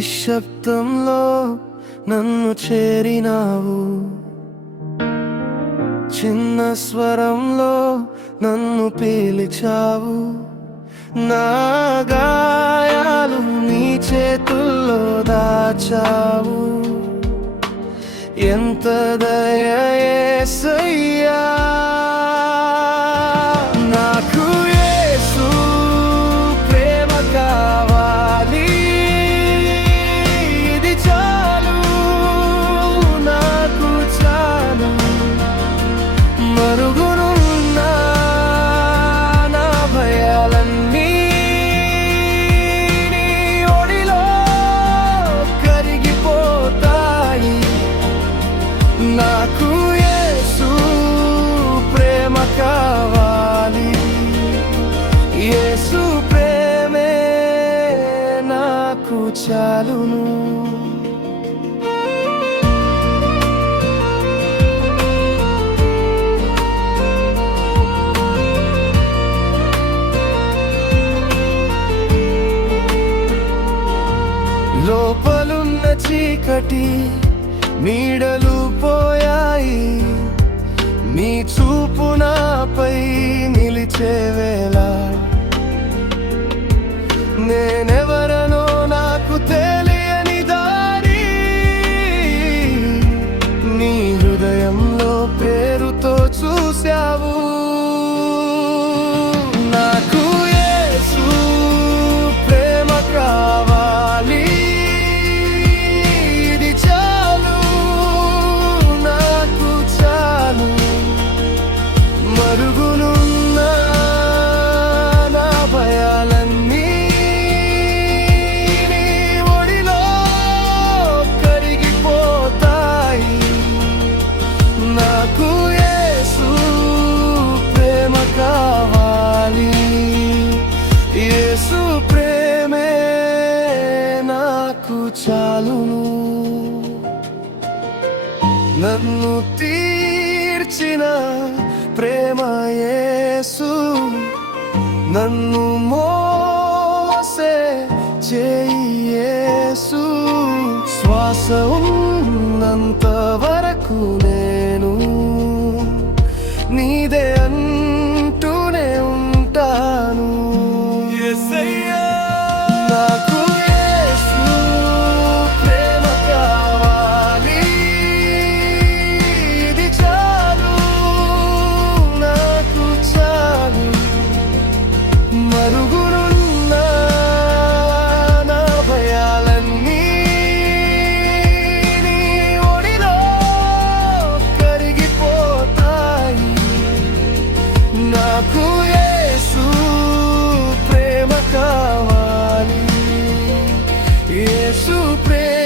నిశ్శబ్దంలో నన్ను చేరినావు, చిన్న స్వరంలో నన్ను పిలిచావు. నా గాయాలు నీ చేతుల్లో దాచావు. ఎంత దయ యేసయ్యా, నాకు యేసు ప్రేమ కావాలి. ఇది చాలు, నాకు చాలు. మరుగునున్న నా భయాలన్నీ నీ ఒడిలో కరిగిపోతాయి. నాకు యేసు ప్రేమ కావాలి. యేసు ప్రేమే నాకు చాలును. లోపలున్న చీకటి నీడలు పోయాయి, నీ చూపు నాపై నిలిచే వేళ. నేనెవరనో నాకు తెలియని దారి నీ హృదయంలో పేరుతో చూశావు. నాకు యేసు ప్రేమ కావాలి. ఇది చాలు, నాకు చాలు. మరుగునున్న నా భయాలన్నీ నీ ఒడిలో కరిగిపోతాయి. నాకు యేసు ప్రేమ కావాలి. యేసు ప్రేమే నాకు చాలును. నన్ను తీర్చిన ప్రేమ యేసు, నన్ను మోసే చేయి యేసు. శ్వాస ఉన్నంత వరకు నేను నీదే అంటూనే ఉంటాను. యేసయ్యా, నాకు యేసు ప్రేమ కావాలి. ఇది చాలు, నాకు చాలు. మరుగునున్న నా భయాలన్నీ నీ ఒడిలో కరిగిపోతాయి. నాకు యేసు ప్రేమ కావాలి. యేసు ప్రేమ